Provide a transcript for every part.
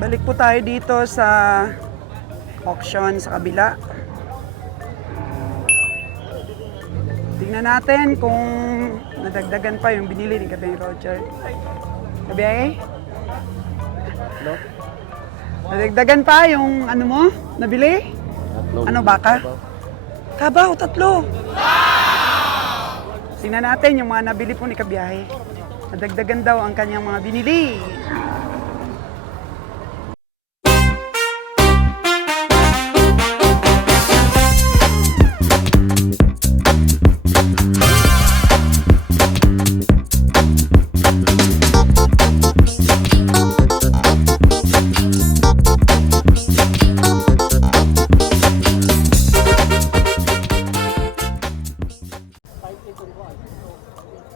Balik po tayo dito sa auction sa kabila. Tingnan natin kung nadagdagan pa yung binili ni Kabeng Roger. Kabeng? Hello? Nadagdagan pa yung ano mo? Nabili? Ano baka? Kabaw, 3. Tingnan natin yung mga nabili po ni Kabiyahe. Nadagdagan daw ang kanyang mga binili.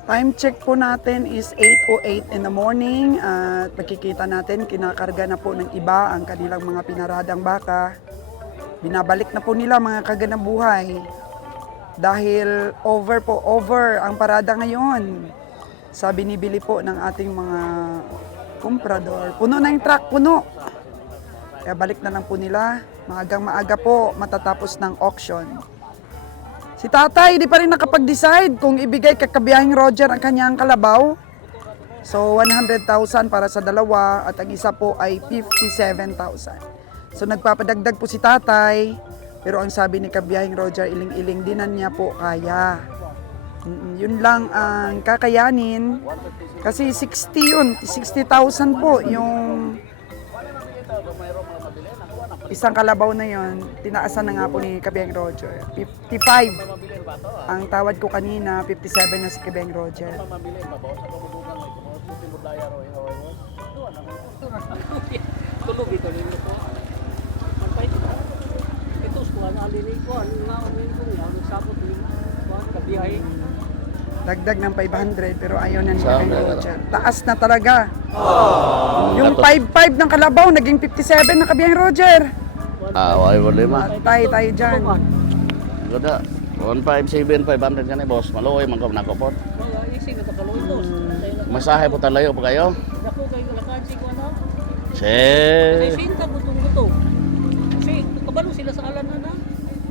Time check po natin is 8:08 in the morning at makikita natin kinakarga na po ng iba ang kanilang mga pinaradang baka. Binabalik na po nila mga kaganang buhay dahil over ang parada ngayon sa binibili po ng ating mga kumprador. Puno na yung truck, puno. Kaya balik na lang po nila. Maagang maaga po matatapos ng auction. Si tatay, di pa rin nakapag-decide kung ibigay kay Kabiyaheng Roger ang kanyang kalabaw. So, 100,000 para sa dalawa at ang isa po ay 57,000. So, nagpapadagdag po si tatay. Pero ang sabi ni Kabiyaheng Roger, iling-iling dinan niya po kaya. Yun lang ang kakayanin. Kasi 60 yun, 60,000 po yung isang kalabaw na yon, tinaasan na nga po ni Kabeng Roger. 55 ang tawad ko kanina, 57 na si Kabeng Roger. Tulog ito nito po. Ito suwan alini ko nga umin ko ya nagsabot ni Kabiyahe. Dagdag ng 500 pero ayaw na ni Kabeng Roger. Taas na talaga. Yung 55 ng kalabaw naging 57 na Kabeng Roger. Wala lima. Tayo dyan. Gada. 1,575 ka ni boss. Maluoy man ko nakopot. Isig na takaloy to. Masahe po talayo po kayo. Dako kay lakansi ko ano. Che. Kasi sinta butong buto. Kasi kabalo sila sa alan na.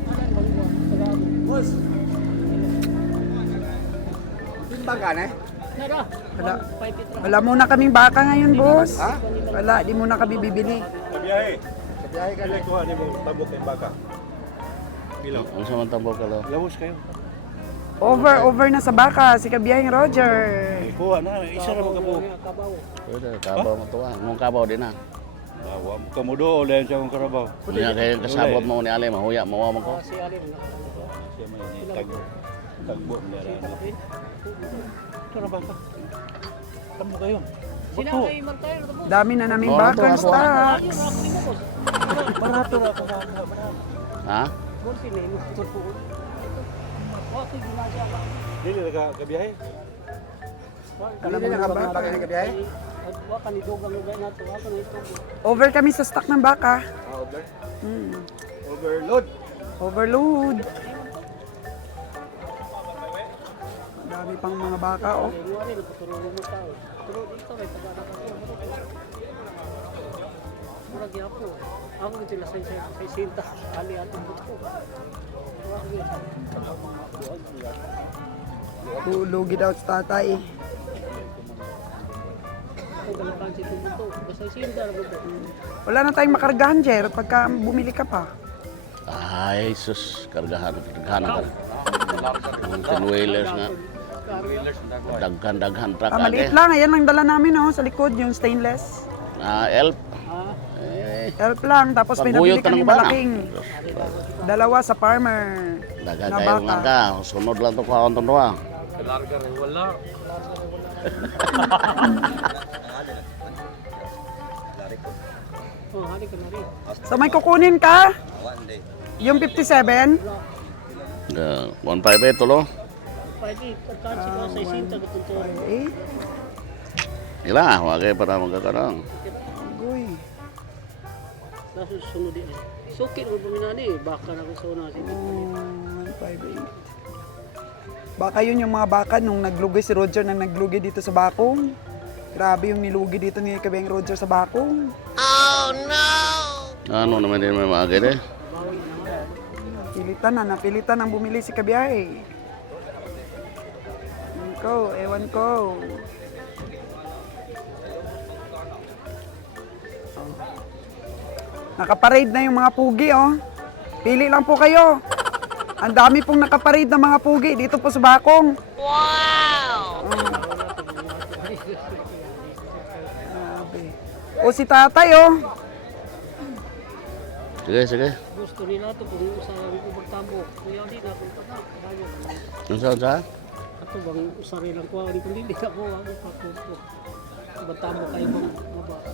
Alan bangwa sa gamo. Boss. Timbang ka na eh? Nara. Wala. Wala muna kaming baka ngayon, boss. Wala, di muna kami bibili. Kabiyahe. Kabiyahe ka na. Kuha ni mo tabok ng baka. Bilang. Ang samantambok ka lo. Lamos kayo. Over na sa baka, si Kabiyaheng Roger. Kuha na. Isa na mga po. Kabaw. Pwede, kabaw mo tuwa. Nung kabaw din na. Bawa mo kamudo. Ulen siya kong karabaw. Kaya kayo kasabot mo ni Ale, mahuya, mawa mo ko. Si Alin. Siya may tagbo. Ito na baka. Tamo kayo. Sila kay Martayo na mo. Dami na namin Oo, bakang ito, stocks. Barato na ako. Ha? Bon sini mo po. Waktu ginasya ka. Dili na kabiyahe. Alam mo na ka ba? Baka na kabiyahe? Wa kan idugang lugay na to. Ako na ito. Over kami sa stock ng baka. Over. Hmm. Overload. Overload. Dami pang mga baka, oh. Mo ani nagturo mo tao. Turo dito kay taga ka. Mura gyapon. Ako sila sa sinta. Ali ato buto. Lugi daw sa tatay. Kung galapan si buto. Basta sinta na buto. Wala na tayong makargahan, Jer, pagka bumili ka pa. Ay, sus. Kargahan ka. Ang 10-wheelers nga. Daghan truck Maliit ate. lang. Ayan ang dala namin, oh, sa likod, yung stainless. Elf. Ah, Help lang. Tapos may Pagbuyot nabili ka kami ng bana. malaking. Dalawa sa farmer. Daga Na kayo baka. nga ka. Sunod lang to kaon to ha. Larga rin. Wala. oh, hali ka na rin. So may kukunin ka? Yung 57? 158 to lo. Pwede, pagkaan sila sa sinta buto. Eh, Ila, wagay para magkakarang. uy. Nasusunod din. Sukit mo paminani, baka na ko sa una. 158. Baka yun yung mga baka nung naglugay si Roger nang naglugay dito sa bakong. Grabe yung nilugi dito ni Kabeng Roger sa bakong. Ano naman din may mga agad eh. Napilitan ang bumili si Kabiyahe. Ewan ko. Oh. Nakaparade na yung mga pugi, oh. Pili lang po kayo. Ang dami pong nakaparade na mga pugi dito po sa bakong. Wow! Grabe. O si tatay, oh. Sige. Gusto nila ito kung usahan ko magtamo. Kuya, di na kung pata. Ano sa? Ito bang usarin lang ko. Hindi ko hindi ako. Ano pa ko. Magtamo kayo mga bata.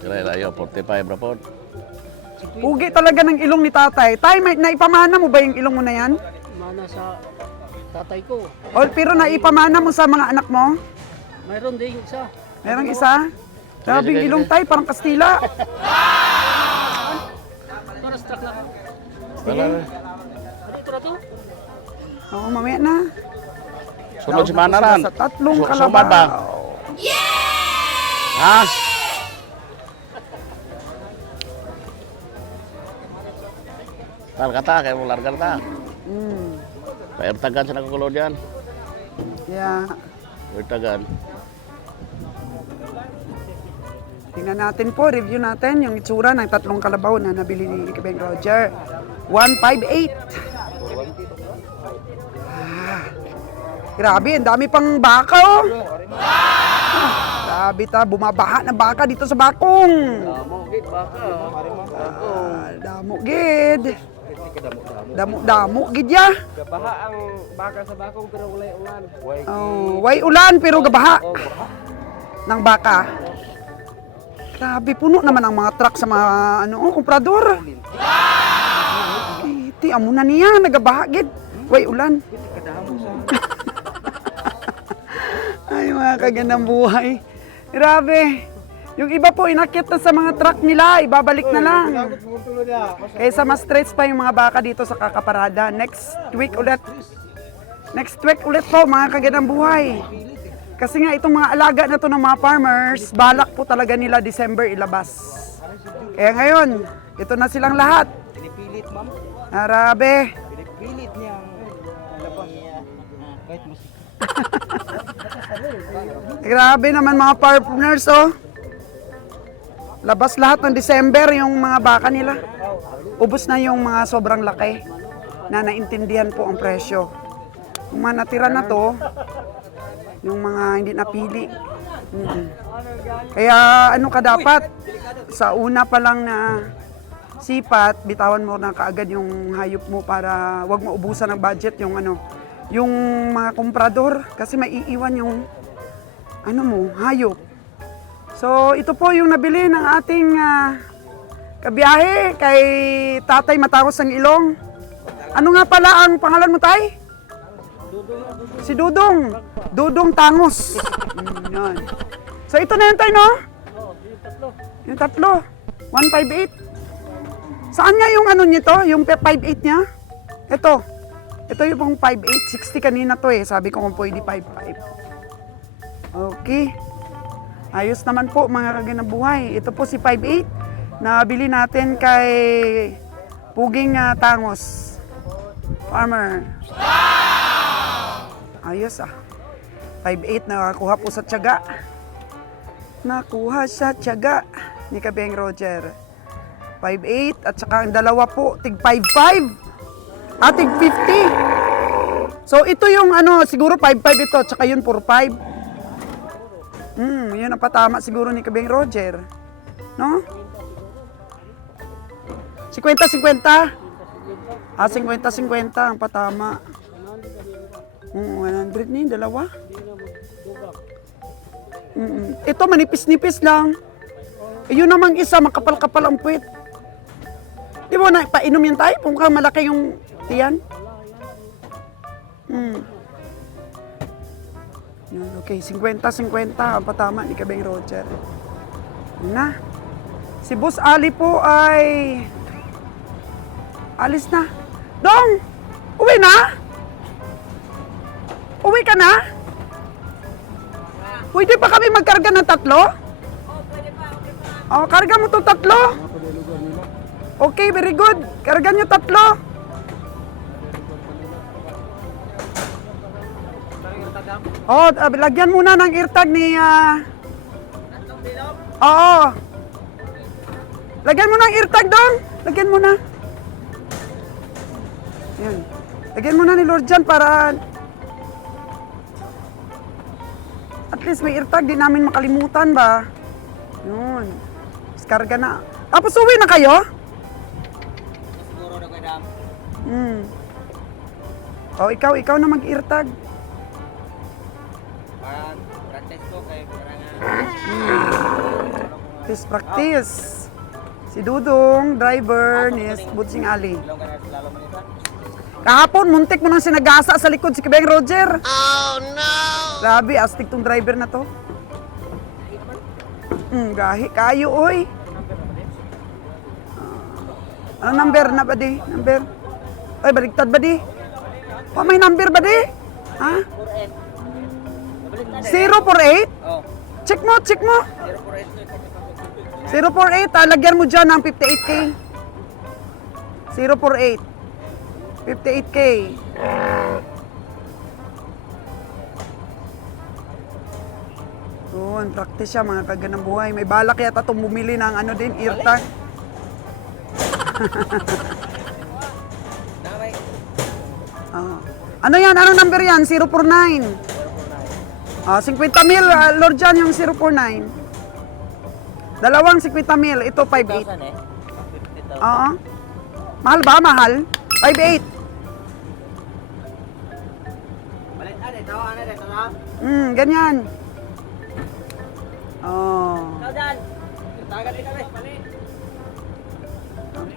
Kaya layo, 45 rapod. Pugi talaga ng ilong ni tatay. Tay, naipamana mo ba yung ilong mo na yan? Mana sa tatay ko. O, pero naipamana mo sa mga anak mo? Mayroon din isa. Merong isa? Grabing sige, ilong tay, parang Kastila. Para struck lang. Wala. Ano ito na to? Oo, mamaya na. Sunod si Manaran. Sa tatlong Sumad kalabaw. ba? Ha? Kata, kayak mau largar ta. Bayar tagan sa nagkukulo dyan. Yeah. Bayar tagan. Tingnan natin po, review natin yung itsura ng tatlong kalabaw na nabili ni Kabeng Roger. 158. Grabe, ang dami pang baka, oh. Grabe ta, bumabaha ng baka dito sa bakong. Damo gid. Damo gid ya. Gabaha ang baka sa bakong pero walay ulan. Oh, way ulan pero gabaha ng baka. Grabe, puno naman ang mga truck sa mga komprador. Iti, amo na niya, nagabaha gid. Way ulan. Ay, mga kagandang buhay. Grabe. Yung iba po, inakit na sa mga truck nila, ibabalik na lang. Kaysa mas stress pa yung mga baka dito sa kakaparada. Next week ulit po, mga kagandang buhay. Kasi nga itong mga alaga na to ng mga farmers, balak po talaga nila December ilabas. Kaya ngayon, ito na silang lahat. Pinipilit, ma'am. Grabe. Pinipilit niya ang labas niya. Kahit musik. Grabe naman mga farmers, oh. Labas lahat ng December yung mga baka nila. Ubus na yung mga sobrang laki na naintindihan po ang presyo. Yung mga natira na to, yung mga hindi napili. Kaya ano ka dapat? Sa una pa lang na sipat, bitawan mo na kaagad yung hayop mo para wag mo ubusan ng budget yung yung mga komprador kasi maiiwan yung hayop. So ito po yung nabili ng ating kabiyahe kay Tatay Matangos ng Ilong. Ano nga pala ang pangalan mo, Tay? Si Dudong. Dudong Tangos. Yan. So ito na yun, Tay, no? Yung tatlo. 158. Saan nga yung nito? Yung 58 niya? Ito. Ito yung pang 58. 60 kanina to eh. Sabi ko kung pwede 55. Okay. Ayos naman po mga kaganabuhay. Ito po si 58 na bili natin kay Puging Tangos. Farmer. Ayos 5'8 nakakuha po sa tiyaga. Nakuha sa tiyaga ni Kabeng Roger. 5'8 at saka ang dalawa po, tig 5'5 at tig 50. So ito yung siguro 5'5 ito, tsaka yun 4'5. Yun ang patama siguro ni Kabeng Roger. No? 50-50? 50-50 ang patama. 100 ni, dalawa. Ito manipis-nipis lang. Yun namang isa, makapal-kapal ang puwit. Di ba na painom yan tayo? Kung malaki yung tiyan. Okay, 50-50 ang patama ni Kabeng Roger. Na. Si Boss Ali po ay alis na. Dong! Uwi na? Uwi ka na? Pwede ba kami magkarga ng 3? Oh, karga mo to 3. Okay, very good. Karga nyo 3. Oh, lagyan muna ng eartag ni... Oo. Lagyan mo ng eartag doon. Lagyan mo na. Yan. Lagyan mo na ni Lord Jan para... At least may eartag, di namin makalimutan ba? Yun. Karga na. Tapos uwi na kayo? Siguro na kayo dam. Oh, ikaw na mag-eartag. Para practice ko kay parang Practice. Si Dudong, driver ni Butsing Ali. ilong ka na lalo mo nito. Kahapon, muntik mo nang sinagasa sa likod si Kabeng Roger. Oh, no! Grabe, astig tong driver na to. Gahi kayo, oy. Ano number na ba di? Number? Ay, baligtad ba di? O, may number ba di? Ha? 048? Oh, Check mo, check mo. 048. 048, lagyan mo dyan ng 58K. 048. 58K. Doon, practice siya mga kaganang buhay. May balak yata itong bumili ng ano din, eartag. Namay. Ano yan? Anong number yan? 049. 50 mil, Lord John, yung 049. Dalawang 50 mil, ito 58. 1,000 eh. 50,000. Oo. Mahal ba? Mahal? 58. Balik na dito, ano dito na? Ganyan. Oh. Ikaw dyan. Tagat dito eh. Balik.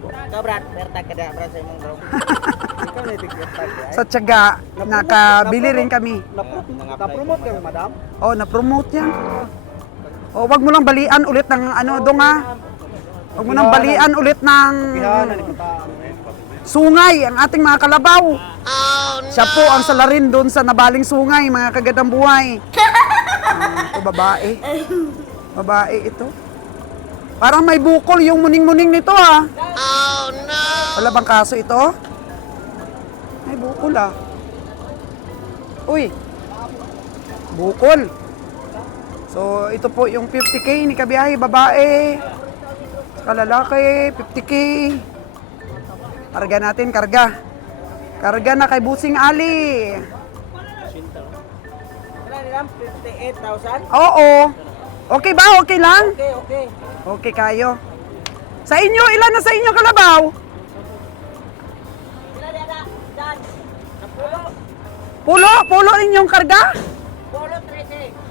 Ikaw Brad, pertag ka dyan, Brad sa imong bro. Ikaw na itig-pertag eh. Sa tiyaga, nakabili rin kami. Na-promote ka madam? Oh, na-promote yan. Oh, wag mo lang balian ulit ng ano dong ha. Wag mo lang balian ulit ng sungay ang ating mga kalabaw. Siya po ang salarin doon sa nabaling sungay, mga kagadang buhay. Ito babae. Babae ito. Parang may bukol yung muning-muning nito ha. Oh no. Wala bang kaso ito? May bukol ah. Uy. Bukol. So, ito po yung 50K ni Kabiyahe, babae. Saka lalaki, 50K. Karga natin, karga. Karga na kay Busing Ali. Wala nilang 58,000? Oo. Okay ba? Okay lang? Okay, okay. Okay kayo. Sa inyo, ilan na sa inyo kalabaw? Sila dyan, dyan. Napulo. Pulo inyong karga? Pulo 13.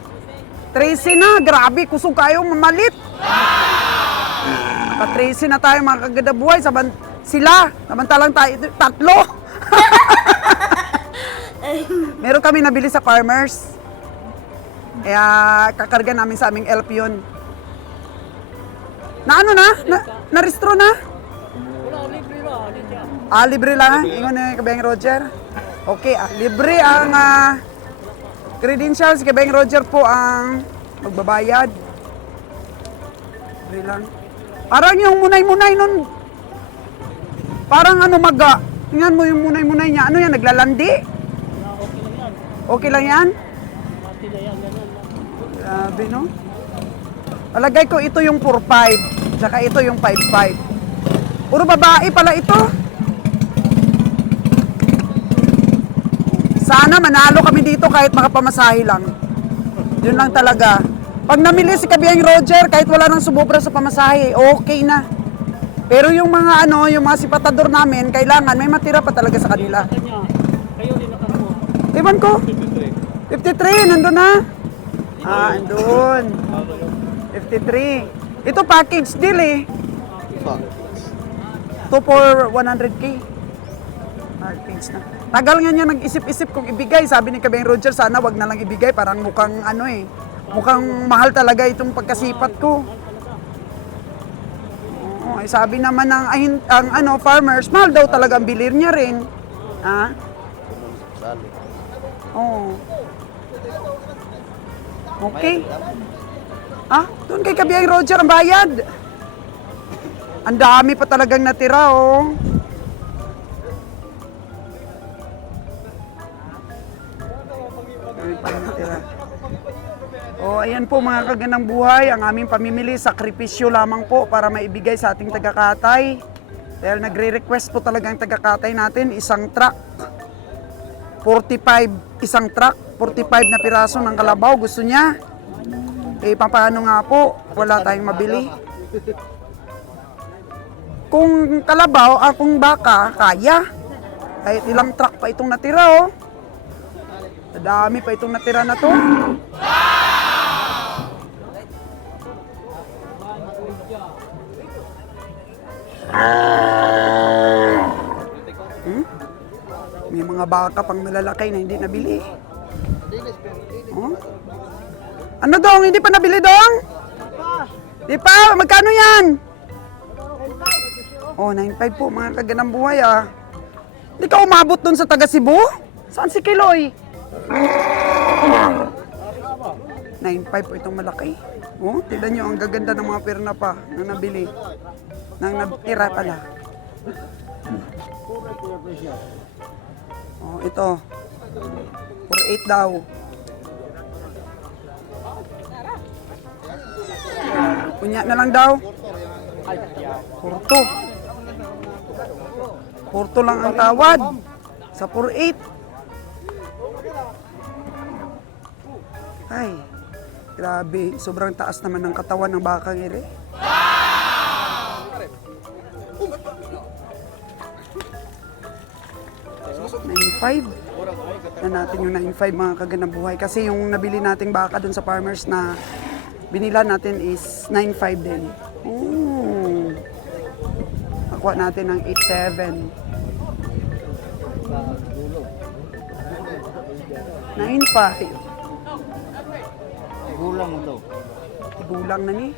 13 na, grabe, kusog kayo mamalit. Naka 13 na tayo mga kagadabuhay, samantalang tayo, 3. Meron kami nabili sa farmers. Kaya kakarga namin sa aming elf yun. Na ano na? Na-restro na? Wala, libre na. Dito yan. Libre lang. Ingon ni Kabeng Roger. Okay, libre ang credentials. Si Kabeng Roger po ang magbabayad. Libre lang. Parang yung munay-munay nun. Parang ano maga. Tingnan mo yung munay-munay niya. Ano yan? Naglalandi? Okay lang yan? Mati na yan, ganyan lang. Grabe, no? Palagay ko ito yung 4-5. Tsaka ito yung 5-5. Puro babae pala ito. Sana manalo kami dito kahit makapamasahe lang. Yun lang talaga. Pag namili si Kabiyang Roger, kahit wala nang sumubra sa pamasahe, okay na. Pero yung mga yung mga sipatador namin, kailangan may matira pa talaga sa kanila. Kanya, kayo din nakako. Iban ko? 53, nandun na. Andun. 53. Ito package deal eh. 2 for 100K. Package na. Tagal nga niya nag-isip-isip kung ibigay. Sabi ni Kabeng Roger, sana wag na lang ibigay. Parang mukhang mukhang mahal talaga itong pagkasipat ko. Oo, sabi naman ng farmers, mahal daw talaga ang bilir niya rin. Oo. Okay. Ah, doon kay Kabiyang Roger ang bayad. Ang dami pa talagang natira, oh. Dami pa natira. Oh, ayan po mga kaganang buhay, ang aming pamimili, sakripisyo lamang po para maibigay sa ating taga-Katay. Dahil nagre-request po talaga ang taga-Katay natin, isang truck. 45, isang truck, 45 na piraso ng kalabaw, gusto niya. Eh, paano nga po, wala tayong mabili. Kung kalabaw, kung baka, kaya. Kahit ilang truck pa itong natira, oh. Madami pa itong natira na to. May mga baka pang malalaki na hindi nabili. Oh? Ano dong? Hindi pa nabili dong? Di pa? Magkano yan? Oh, 9.5 po mga kaganang buhay ah. Hindi ka umabot dun sa taga Cebu? Saan si Kiloy? 9.5 po itong malaki. Oh, tignan nyo, ang gaganda ng mga perna pa na nabili. Nang natira pala. Oh, ito. 4.8 daw. Kunya na lang daw. Porto. Porto lang ang tawad. Sa 4.8. Ay, grabe. Sobrang taas naman ng katawan ng bakang ere. $9.5 na natin yung 9.5 mga kaganang buhay. Kasi yung nabili nating baka dun sa farmers na binila natin is 9.5 din. Oh. Nakuha natin ng 8.7. 9.5. Gulang mo to. Gulang na ni.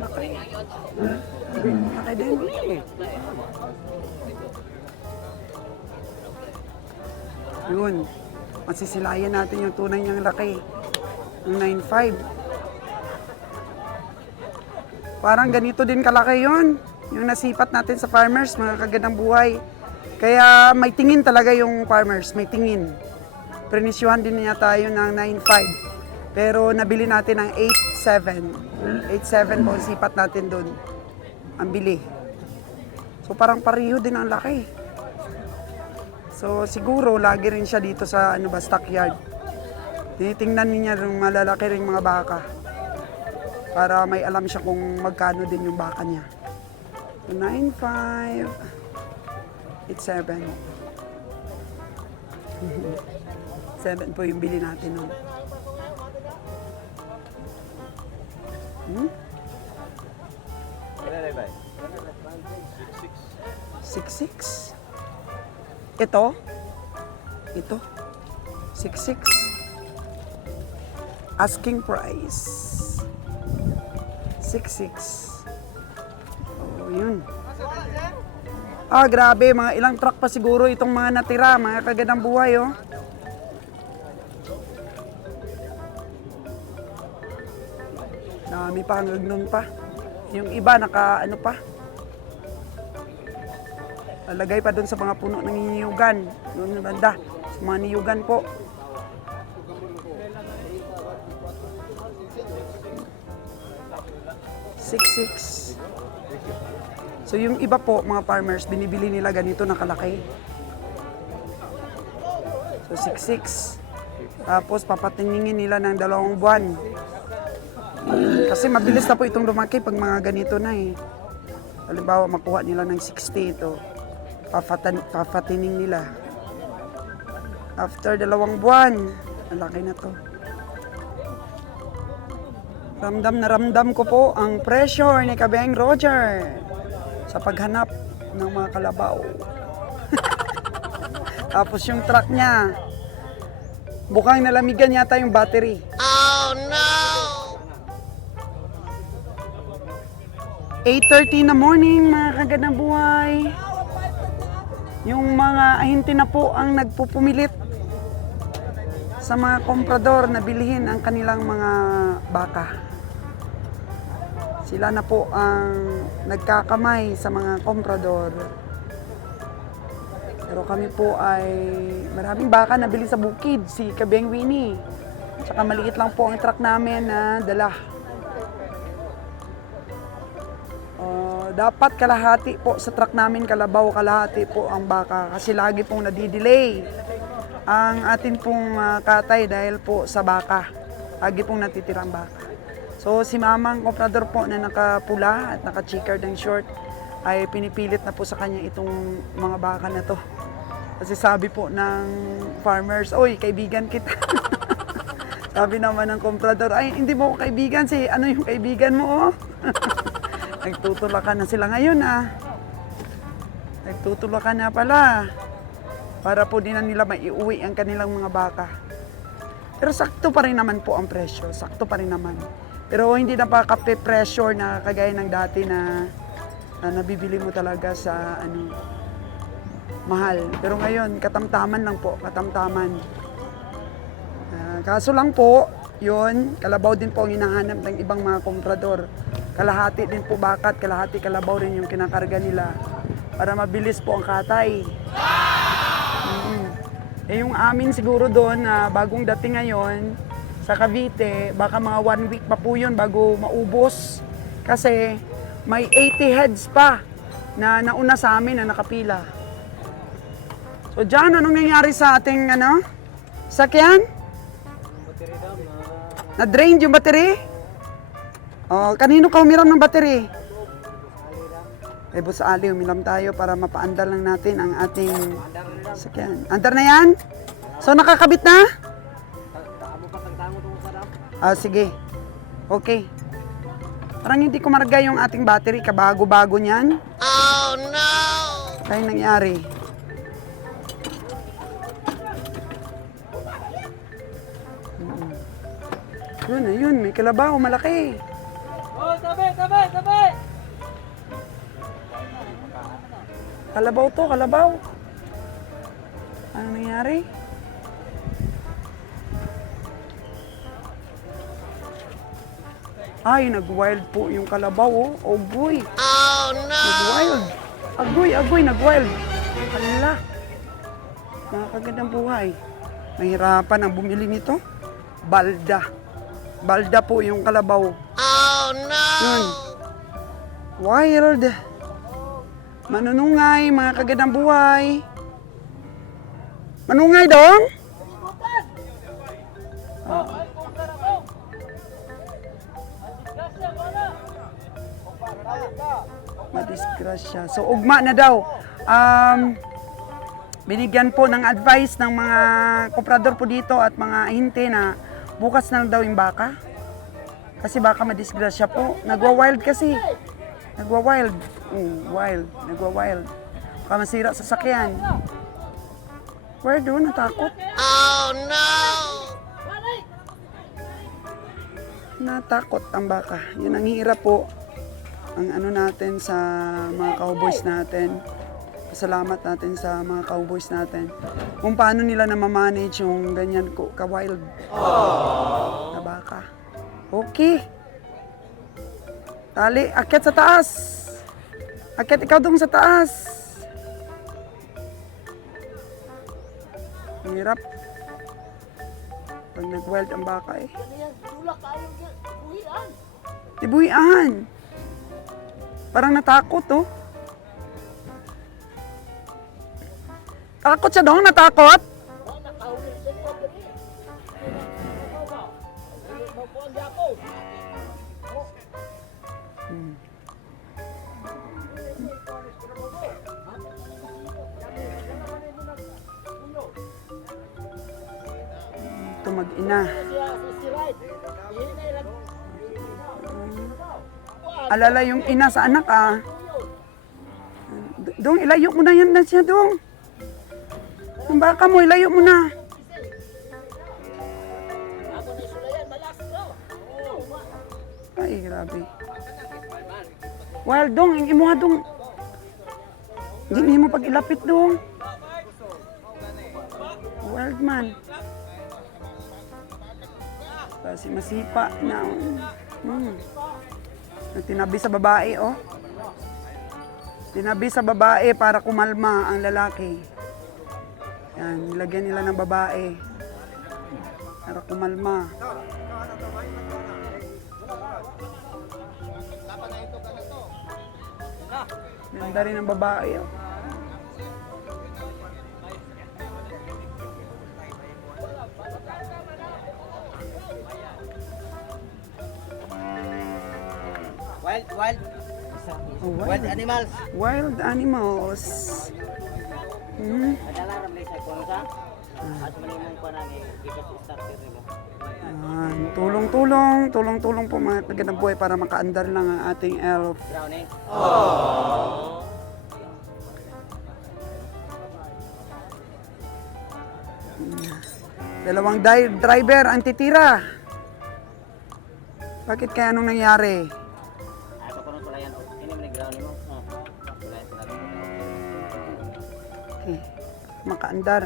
Laki. Laki din. Yun. Masisilayan natin yung tunay niyang laki. Yung 9.5. Parang ganito din kalaki yun. Yung nasipat natin sa farmers, mga kagandang buhay. Kaya may tingin talaga yung farmers, may tingin. Prenisyuhan din niya tayo ng 9.5. Pero nabili natin ng 8.7. 8.7 po, sipat natin dun. Ang bili. So parang pareho din ang laki. So siguro lagi rin siya dito sa stockyard. Tinitingnan niya yung malalaki ring mga baka. Para may alam siya kung magkano din yung baka niya. 9.5. 8.7. 7 po yung bili natin nun. 6.6. Ito. 6.6. Asking price. 6.6. Oh, yun. Ah, grabe. Mga ilang truck pa siguro itong mga natira. Mga kagandang buhay, oh. Dami pa, hanggang nun pa. Yung iba, naka pa. Lalagay pa dun sa mga puno ng niyugan. Doon na banda. Sa mga niyugan po. $6.6. So yung iba po, mga farmers, binibili nila ganito na kalaki. So 6.6. Tapos papatingin nila ng 2 buwan. Kasi mabilis na po itong lumaki pag mga ganito na eh. Halimbawa, makuha nila ng 60 ito. Papatining nila. After 2 buwan, ang laki na to. Ramdam na ramdam ko po ang pressure ni Kabiyang Roger sa paghanap ng mga kalabaw. Tapos yung truck niya, bukang nalamigan yata yung battery. Oh no! 8:30 in the morning, mga kagandang buhay. Yung mga ahinti na po ang nagpupumilit sa mga komprador na bilhin ang kanilang mga baka. Sila na po ang nagkakamay sa mga komprador. Pero kami po ay maraming baka na bili sa bukid, si Kabeng Winnie. Tsaka maliit lang po ang truck namin na dala. Dapat kalahati po sa truck namin, kalabaw, kalahati po ang baka. Kasi lagi pong nadidelay ang atin pong katay dahil po sa baka. Lagi pong natitira ang baka. So si mamang komprador po na nakapula at naka-checkered ng short ay pinipilit na po sa kanya itong mga baka na to. Kasi sabi po ng farmers, "Oy, kaibigan kita." Sabi naman ng komprador, "Ay, hindi mo ko kaibigan, si ano yung kaibigan mo, oh?" Nagtutulakan na sila ngayon, ah. Nagtutulakan na pala. Para po din na nila maiuwi ang kanilang mga baka. Pero sakto pa rin naman po ang presyo. Sakto pa rin naman. Pero hindi na pa kape-pressure na kagaya ng dati na nabibili mo talaga sa mahal. Pero ngayon, katamtaman lang po. Katamtaman. Kaso lang po, yun, kalabaw din po ang hinahanap ng ibang mga komprador. Kalahati din po bakat, kalahati kalabaw rin yung kinakarga nila para mabilis po ang katay. Yung amin siguro doon na bagong dating ngayon sa Cavite, baka mga 1 week pa po yun bago maubos. Kasi may 80 heads pa na nauna sa amin na nakapila. So dyan, anong nangyari sa ating sakyan? Na-drain yung battery? Oh, kanino ka umiram ng battery? Boss Ali, umiram tayo para mapaandar lang natin ang ating sakyan. Andar na yan? So, nakakabit na? Sige. Okay. Parang hindi ko marga yung ating battery. Kabago-bago niyan. Oh, no! Kaya nangyari. Yun, ayun. May kalabaw. Malaki. Oh, tabi! Kalabaw to, kalabaw. Ano nangyari? Ay, nag-wild po yung kalabaw, oh. Oh boy. Oh no! Nag-wild. Agoy, nag-wild. Hala. Nakakagandang buhay. Mahirapan ang bumili nito. Balda. Balda po yung kalabaw. Oh no! Yun. Wild. Manunungay, mga kagandang buhay. Manungay dong? Madisgrasya. So, ugma na daw. Binigyan po ng advice ng mga komprador po dito at mga ahinte na bukas na lang daw yung baka. Kasi baka madisgrasya po. Nagwa-wild kasi. Nagwa-wild. Wild. Nagwa-wild. Baka masira sa sakyan. Where doon? Natakot? Oh, no! Natakot ang baka. Yun ang hirap po. Ang natin sa mga cowboys natin. Pasalamat natin sa mga cowboys natin. Kung paano nila na-manage yung ganyan ka-wild na baka. Okay. Tali, akyat sa taas. Akyat ikaw dong sa taas. Hirap. Pag nag-wild ang baka eh. Tibuhian. Parang natakot oh. Takot siya dong, natakot? Ito mag-ina. Alala yung ina sa anak ah. Dong, ilayo mo na yan na siya dong. Ang baka mo, ilayo mo na. Ay, grabe. Wild dong, yung imuha dong. Hindi mo pag ilapit dong. Wild man. Kasi masipa na. Tinabi sa babae, oh. Tinabi sa babae para kumalma ang lalaki. Yan, nilagyan nila ng babae. Para kumalma. Ganda rin ang babae, oh. Wild Oh, wild animals. Wild animals. Adala ram sa kono sa. At manimong pa nang ikas starter nila. Tulong-tulong po mga kagandang buhay para makaandar lang ang ating elf. Drowning. Dalawang driver ang titira. Bakit kaya anong nangyari? Ato kono tulayan. Ini man drowning mo. Tulayan sila. Okay. Makaandar.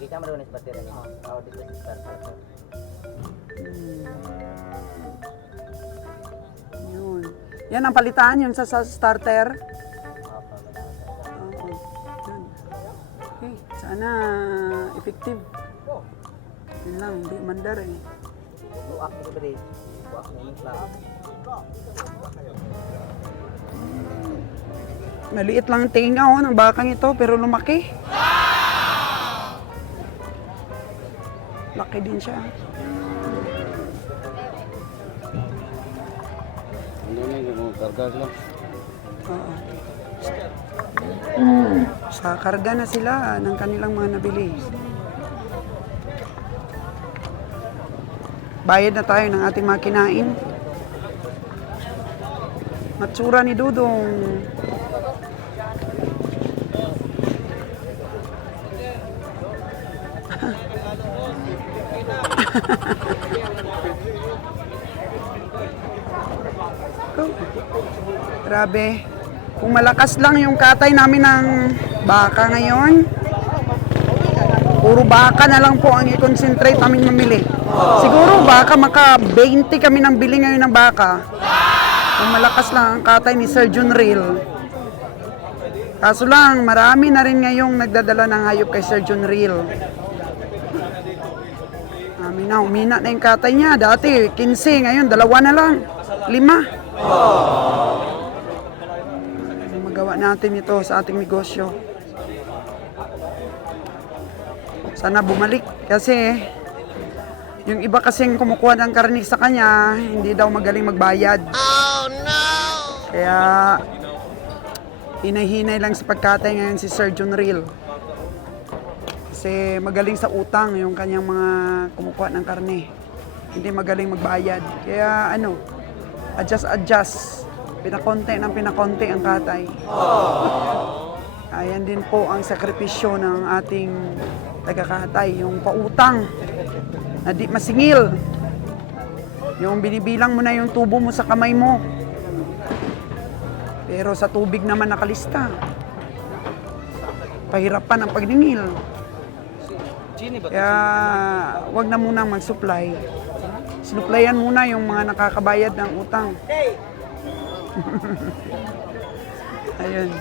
Kita mo doon sa battery niya. Ako dito sa starter. Yun. Yan ang palitan, yun sa starter. Oo. Yun. Okay. Sana effective. Yun lang, hindi mandar eh. Buak ko ba buak ng club. Maliit lang ang tinga oh, ng bakang ito, pero lumaki. Laki din siya. Ano na yung karga sila? Oo. Sa karga na sila ng kanilang mga nabili. Bayad na tayo ng ating mga kinain. Matsura ni Dudong. Grabe. Kung malakas lang yung katay namin ng baka ngayon, puro baka na lang po ang i-concentrate namin mamili. Siguro baka maka 20 kami nang bili ngayon ng baka. Kung malakas lang ang katay ni Sir Junril. Kaso lang, marami na rin ngayong nagdadala ng hayop kay Sir Junril. Umina na yung katay niya. Dati 15, ngayon 2 na lang. 5. Magawa natin ito sa ating negosyo. Sana bumalik kasi yung iba kasing kumukuha ng karne sa kanya, hindi daw magaling magbayad. Oh no! Kaya hinay-hinay lang sa pagkatay ngayon si Sir Junril. Kasi magaling sa utang yung kanyang mga kumukuha ng karne. Hindi magaling magbayad. Kaya adjust. Pinakonti ang katay. Ayan din po ang sakripisyo ng ating tagakatay. Yung pautang na di masingil. Yung binibilang mo na yung tubo mo sa kamay mo. Pero sa tubig naman nakalista. Pahirapan ang pagdingil. Kaya wag na munang mag-supply. Supplyan muna yung mga nakakabayad ng utang. Ayun.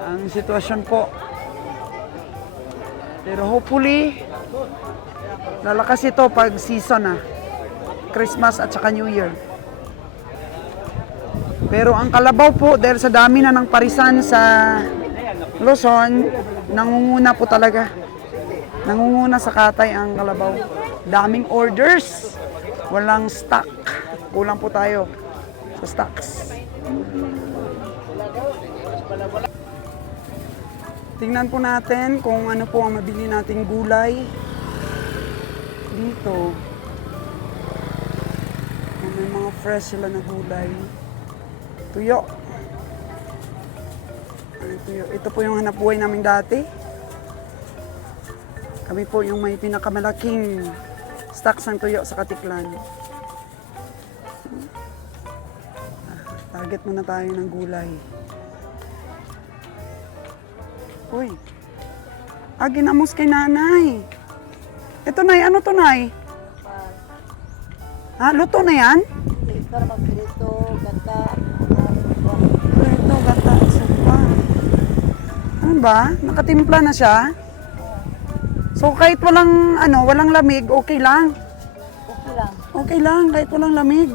Ang sitwasyon po. Pero hopefully, lalakas ito pag season na. Christmas at saka New Year. Pero ang kalabaw po, dahil sa dami na ng parisan sa Luzon, nangunguna po talaga. Nangunguna sa katay ang kalabaw. Daming orders. Walang stock. Kulang po tayo sa stocks. Tingnan po natin kung ano po ang mabili nating gulay dito. May mga fresh sila na gulay. Tuyo. Tuyo. Ito po yung hanap buhay namin dati. Kami po yung may pinakamalaking stocks ng tuyo sa Katiklan. target muna tayo ng gulay. Uy. Ginamos kay nanay. Ito, nay. Ano to, nay? Luto na yan? Para magprito, gata, Ito, gata, sopa. Ano ba? Nakatimpla na siya? So, kahit walang, walang lamig, okay lang? okay lang. Okay lang, kahit walang lamig.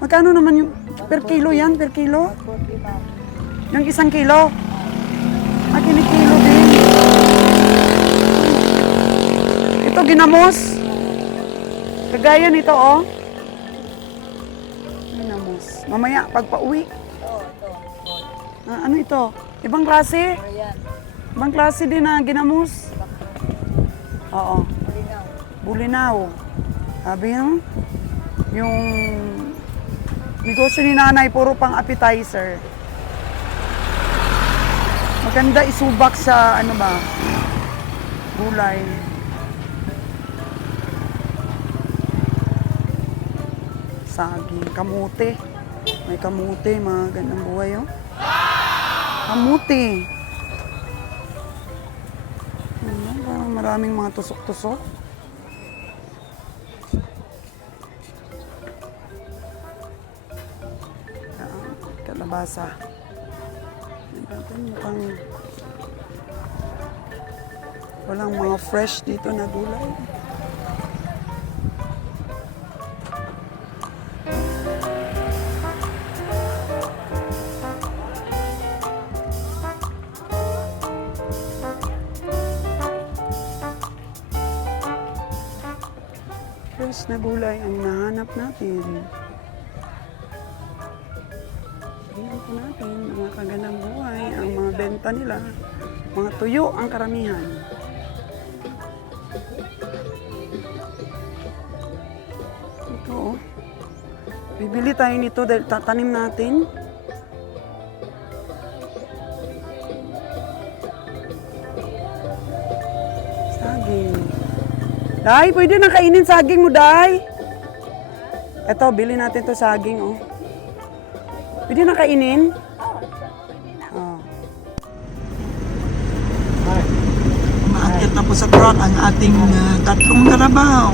Magkano naman yung per kilo yan? Per kilo? 40 ma'am. Yung 1 kilo? Kinikilo din. Ito, ginamos. Kagaya nito, oh. Ginamos. Mamaya, pagpa-uwi. Ito. Ano ito? Ibang klase? Ayan. Ibang klase din na ginamos. Oo. Malinaw. Bulinaw. Sabi mo? Yung negosyo ni nanay, puro pang appetizer. Maganda isubak sa, gulay. Saging, kamote. May kamote, mga gandang buhay, oh. Kamote. Parang maraming mga tusok-tusok. Kalabasa. Mukhang walang mga fresh dito na gulay. Fresh na gulay ang nahanap natin. Tingnan po natin, mga kagandang buhay, ang mga benta nila. Mga tuyo ang karamihan. Ito, oh. Bibili tayo nito dahil tatanim natin. Saging. Day, pwede na kainin saging mo, Day. Ito, bili natin to saging, oh. Pwede na kainin? Oo. Umaakit na po sa truck ang ating tatlong karabaw.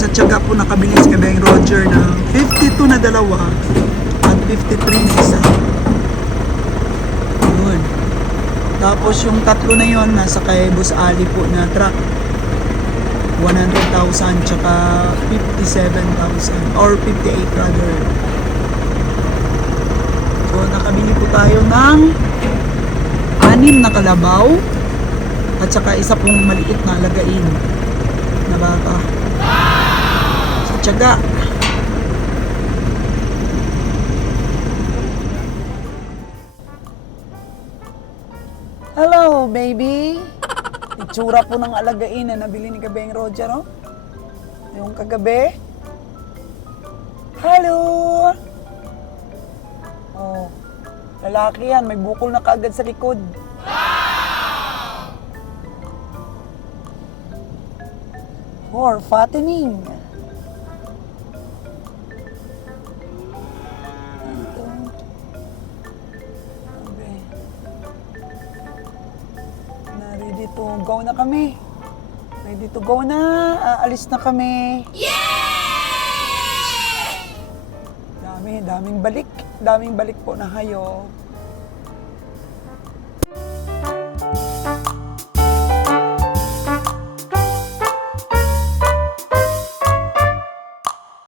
Sa tiyaga po nakabili si Kabeng Roger ng 52 na dalawa at 53 na isa. Yun. Tapos yung tatlo na yon nasa kay Boss Ali po na truck. 100,000 tsaka 57,000 or 58 rather. So nakabili po tayo ng 6 na kalabaw at saka isa pong maliit na alagain na baka. Tiyaga. Hello, baby. Itsura po ng alagain na nabili ni Kabeng Roger, oh. Yung kagabi. Hello. Oh, lalaki yan. May bukol na kaagad sa likod. For fattening. Ready to go na kami. Ready to go na. Aalis na kami. Yay! Daming balik. Daming balik po na hayop.